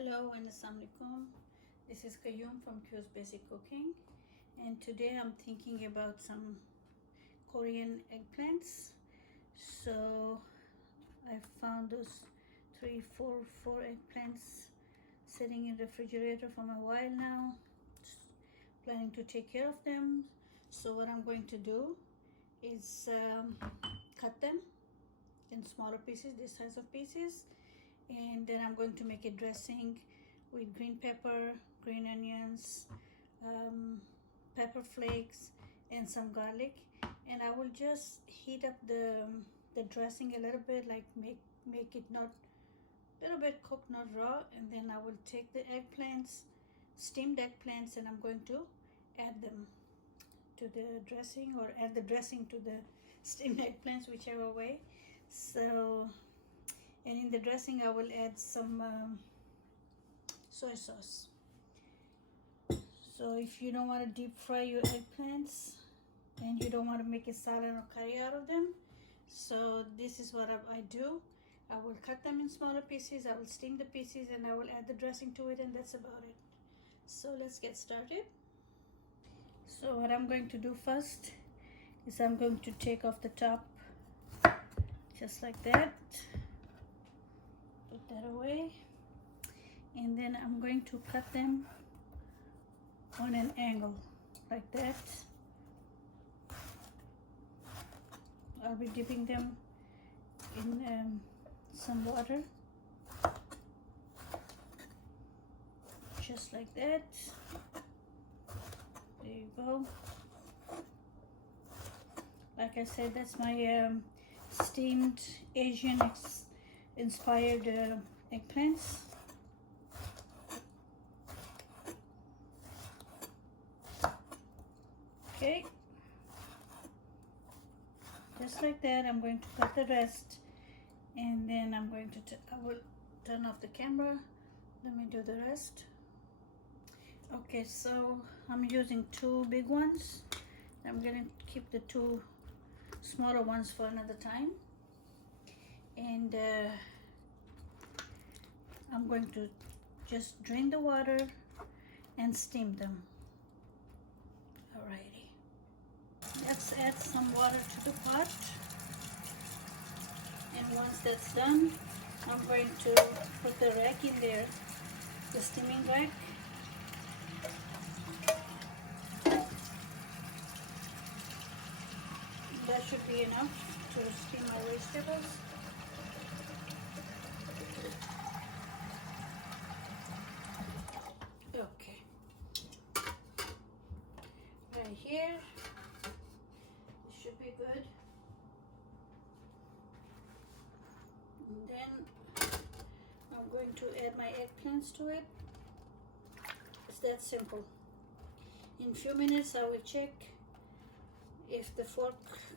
Hello and Assalamualaikum. This is Qayyum from Q's Basic Cooking, and today I'm thinking about some Korean eggplants. So I found those four eggplants sitting in the refrigerator for a while now. Planning to take care of them. So what I'm going to do is cut them in smaller pieces, this size of pieces, and then I'm going to make a dressing with green pepper, green onions, pepper flakes, and some garlic. And I will just heat up the dressing a little bit, like make it not a little bit cooked, not raw. And then I will take the eggplants, steamed eggplants, and I'm going to add them to the dressing, or add the dressing to the steamed eggplants, whichever way. So, and in the dressing I will add some soy sauce. So if you don't want to deep fry your eggplants and you don't want to make a salad or curry out of them, so this is what I do. I will cut them in smaller pieces, I will steam the pieces, and I will add the dressing to it, and that's about it. So let's get started. So what I'm going to do first is I'm going to take off the top, just like that. Put that away, and then I'm going to cut them on an angle like that. I'll be dipping them in some water, just like that. There you go. Like I said, that's my steamed Asian inspired eggplants. Okay, just like that. I'm going to cut the rest, and then I'm going to I will turn off the camera. Let me do the rest. Okay, so I'm using two big ones. I'm gonna keep the two smaller ones for another time, and I'm going to just drain the water and steam them. Alrighty, let's add some water to the pot, and once that's done, I'm going to put the rack in there, the steaming rack. That should be enough to steam my vegetables. Okay, right here, it should be good. And then I'm going to add my eggplants to it. It's that simple. In a few minutes I will check. If the fork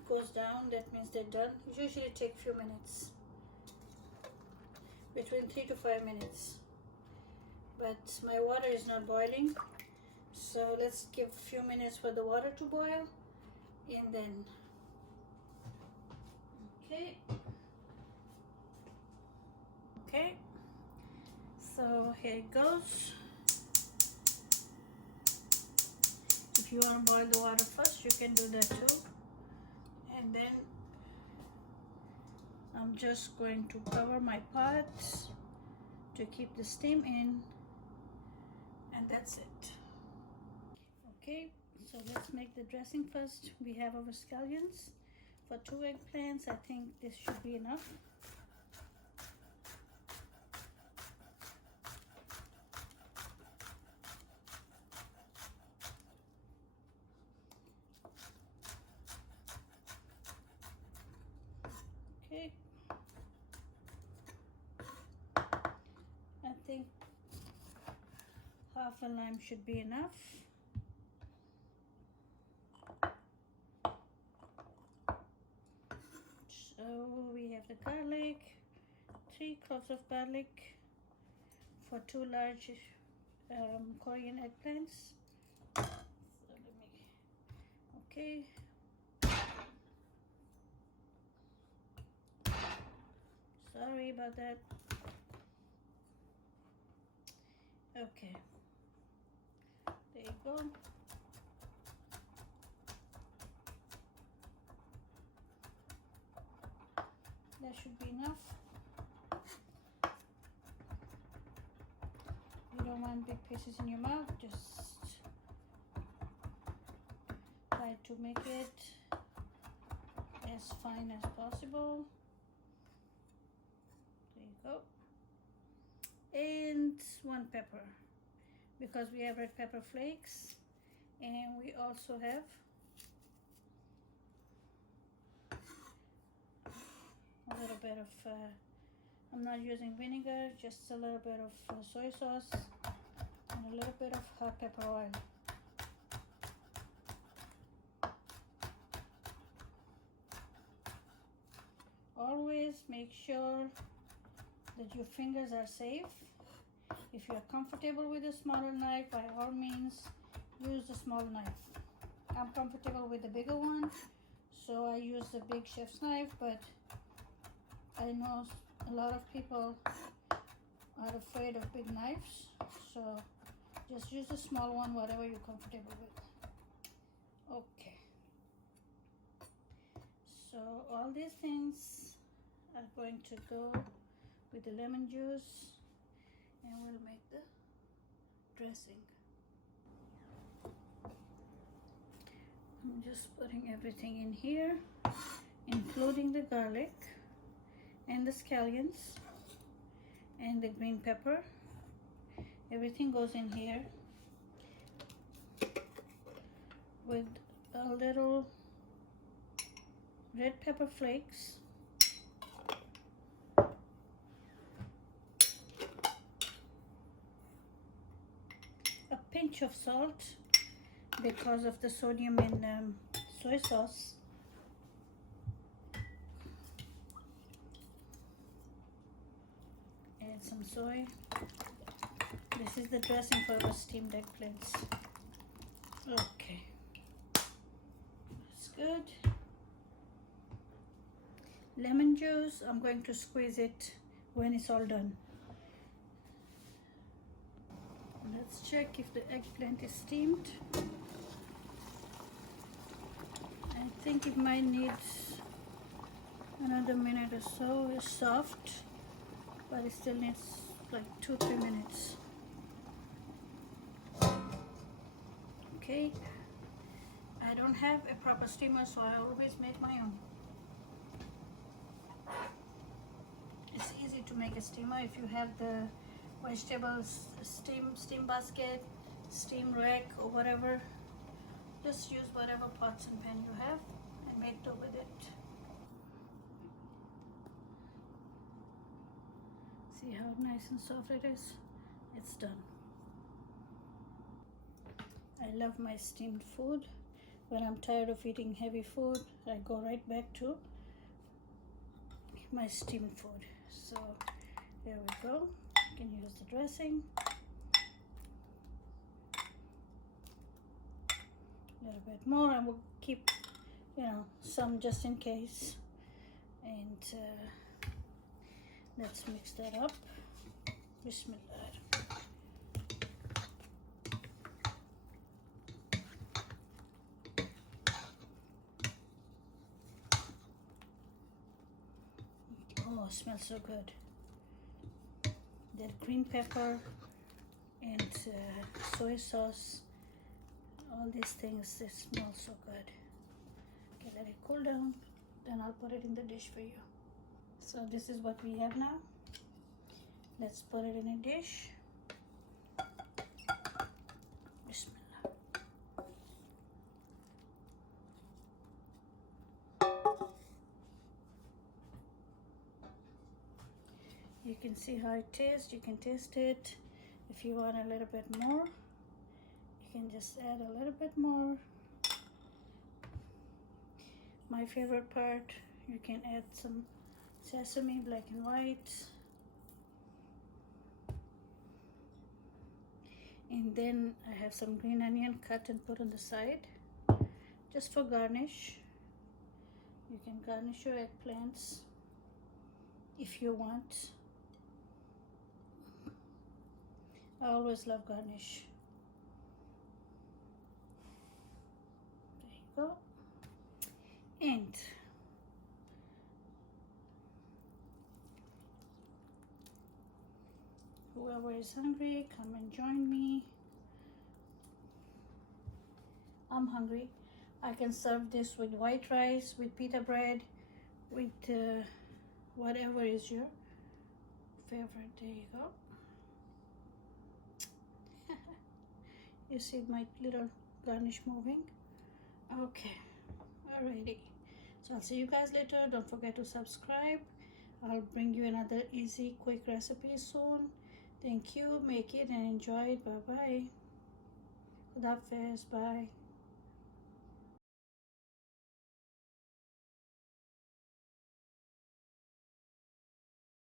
goes down, that means they're done. It usually takes a few minutes, between 3 to 5 minutes. But my water is not boiling, so let's give a few minutes for the water to boil, and then okay, so here it goes. If you want to boil the water first, you can do that too. And then I'm just going to cover my pot to keep the steam in, and that's it. Okay, so let's make the dressing first. We have our scallions. For 2 eggplants, I think this should be enough. Okay, I think half a lime should be enough. So we have the garlic, 3 cloves of garlic for 2 large Korean eggplants. So let me, okay. Sorry about that. Okay, there you go. That should be enough. You don't want big pieces in your mouth, just try to make it as fine as possible. There you go. And one pepper, because we have red pepper flakes, and we also have a little bit of I'm not using vinegar, just a little bit of soy sauce and a little bit of hot pepper oil. Always make sure that your fingers are safe. If you are comfortable with a smaller knife, by all means use the small knife. I'm comfortable with the bigger one, so I use the big chef's knife, but I know a lot of people are afraid of big knives, so just use the small one, whatever you're comfortable with. Okay, so all these things are going to go with the lemon juice, and we'll make the dressing. I'm just putting everything in here, including the garlic and the scallions and the green pepper. Everything goes in here with a little red pepper flakes, a pinch of salt because of the sodium in soy sauce, add some soy. This is the dressing for our steamed eggplants. Okay, that's good. Lemon juice, I'm going to squeeze it when it's all done. Let's check if the eggplant is steamed. I think it might need another minute or so. It's soft, but it still needs like 2-3 minutes. Okay, I don't have a proper steamer, so I always make my own. It's easy to make a steamer if you have the vegetables steam basket, steam rack, or whatever. Just use whatever pots and pan you have and make do with it. See how nice and soft it is? It's done. I love my steamed food. When I'm tired of eating heavy food, I go right back to my steamed food. So there we go. You can use the dressing. A little bit more. I will keep, some just in case. And let's mix that up. Bismillah. Oh, it smells so good. That green pepper and soy sauce, all these things, they smell so good. Okay, let it cool down, then I'll put it in the dish for you. So this is what we have now. Let's put it in a dish. Bismillah. You can see how it tastes. You can taste it. If you want a little bit more, you can just add a little bit more. My favorite part, you can add some sesame, black and white. And then I have some green onion cut and put on the side, just for garnish. You can garnish your eggplants if you want. I always love garnish. There you go. And whoever is hungry, come and join me. I'm hungry. I can serve this with white rice, with pita bread, with whatever is your favorite. There you go. You see my little garnish moving? Okay, alrighty. So I'll see you guys later. Don't forget to subscribe. I'll bring you another easy, quick recipe soon. Thank you. Make it and enjoy it. Bye bye. Khudafez. Bye.